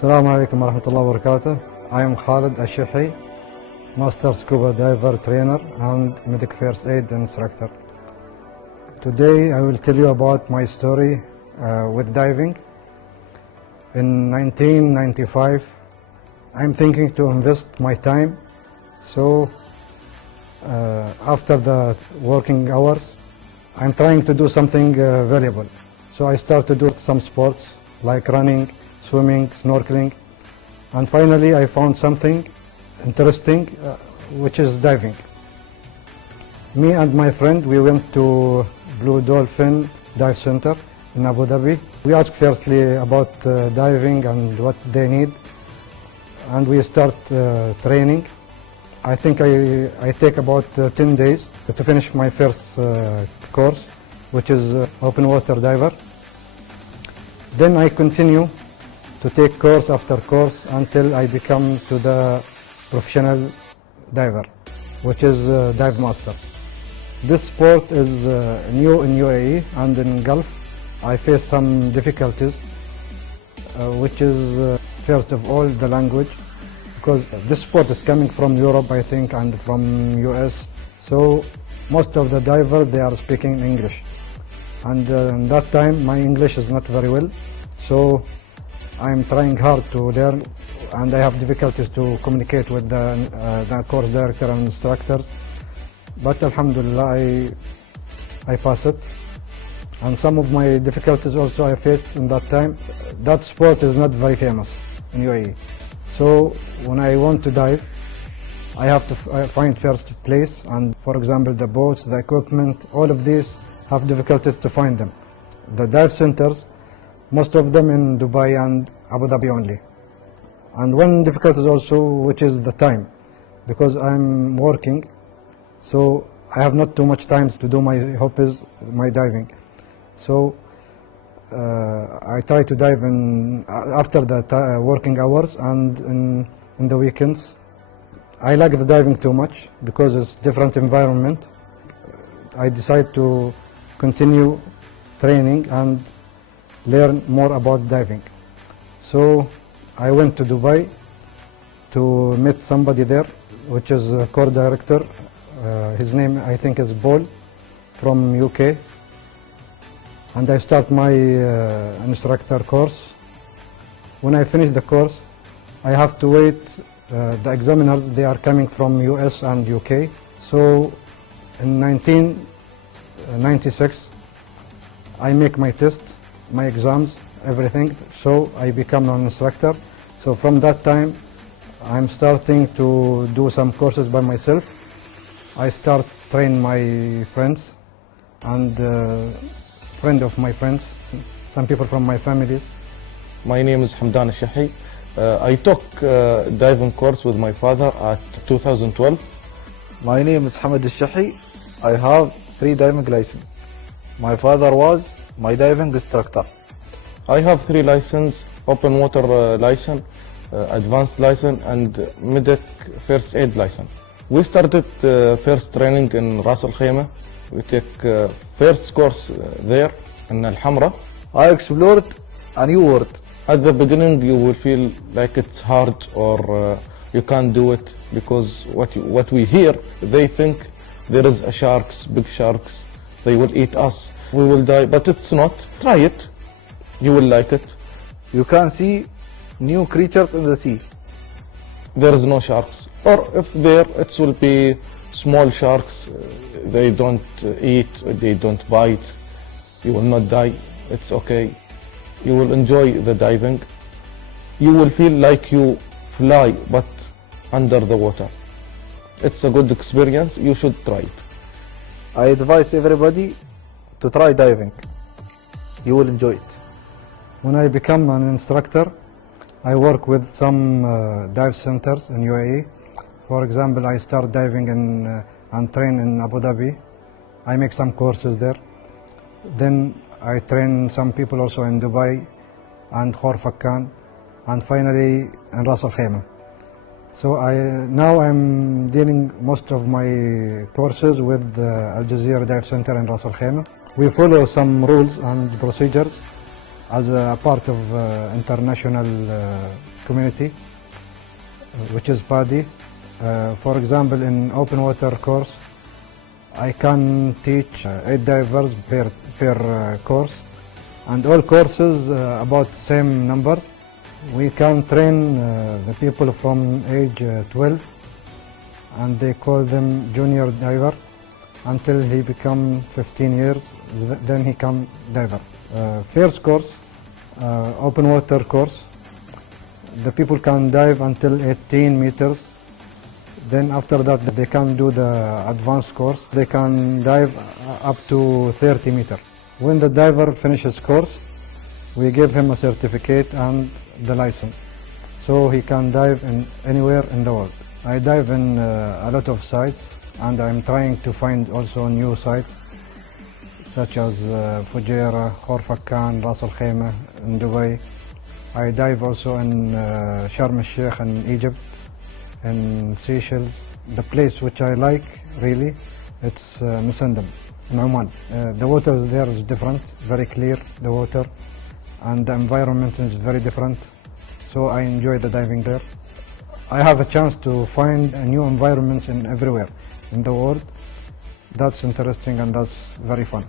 السلام عليكم ورحمة الله وبركاته. I am Khalid Ashihi, Master Scuba Diver Trainer and Medic First Aid Instructor. Today I will tell you about my story with diving. In 1995, I'm thinking to invest my time, so after the working hours, I'm trying to do something valuable. So I start to do some sports like running, swimming, snorkeling, and finally I found something interesting, which is diving. Me and my friend, we went to Blue Dolphin Dive Center in Abu Dhabi. We asked firstly about diving and what they need, and we start training. I think I take about 10 days to finish my first course, which is open water diver. Then I continue to take course after course until I become to the professional diver, which is dive master. This sport is new in UAE and in Gulf. I face some difficulties, which is first of all the language, because this sport is coming from Europe, I think, and from US. So most of the divers, they are speaking English, and in that time my English is not very well. So I'm trying hard to learn, and I have difficulties to communicate with the course director and instructors. But Alhamdulillah, I pass it. And some of my difficulties also I faced in that time. That sport is not very famous in UAE. So when I want to dive, I have to find first place. And for example, the boats, the equipment, all of these have difficulties to find them. The dive centers, most of them in Dubai and Abu Dhabi only. And one difficulty also, which is the time, because I'm working, so I have not too much time to do my hobbies, my diving. So I try to dive after the working hours and in the weekends. I like the diving too much because it's different environment. I decide to continue training and learn more about diving. So I went to Dubai to meet somebody there, which is a core director. His name, I think, is Paul from UK. And I start my instructor course. When I finish the course, I have to wait. The examiners, they are coming from US and UK. So in 1996, I make my test, my exams, everything, so I become an instructor. So from that time, I'm starting to do some courses by myself. I start train my friends and friend of my friends, some people from my families. My name is Hamdan Ashihi. I took diving course with my father at 2012. My name is Hamad Ashihi. I have 3 diving license. My father was my diving instructor. I have 3 licenses: open water license, advanced license, and medic first aid license. We started first training in Ras Al Khaimah. We take first course there in Al Hamra. I explored a new world. At the beginning you will feel like it's hard or you can't do it, because what we hear, they think there is a sharks, big sharks, they will eat us, we will die, but it's not. Try it, you will like it. You can see new creatures in the sea. There is no sharks, or if there, it will be small sharks. They don't eat, they don't bite. You will not die, it's okay. You will enjoy the diving. You will feel like you fly, but under the water. It's a good experience, you should try it. I advise everybody to try diving. You will enjoy it. When I become an instructor, I work with some dive centers in UAE. For example, I start diving and train in Abu Dhabi. I make some courses there. Then I train some people also in Dubai and Khor Fakkan, and finally in Ras Al Khaimah. So now I'm dealing most of my courses with Al Jazeera Dive Center in Ras Al Khaimah. We follow some rules and procedures as a part of international community, which is PADI. For example, in open water course, I can teach 8 divers per course, and all courses about same numbers. We can train the people from age 12, and they call them junior diver, until he become 15 years, then he come diver. First course, open water course, the people can dive until 18 meters. Then after that they can do the advanced course. They can dive up to 30 meters. When the diver finishes course, we give him a certificate and the license, so he can dive in anywhere in the world. I dive in a lot of sites, and I'm trying to find also new sites such as Fujairah, Khorfakkan, Ras Al Khaimah in Dubai. I dive also in Sharm el Sheikh in Egypt, in Seychelles. The place which I like really, it's Musandam in Oman. The water there is different, very clear, the water, and the environment is very different, so I enjoy the diving there. I have a chance to find new environments in everywhere in the world. That's interesting and that's very fun.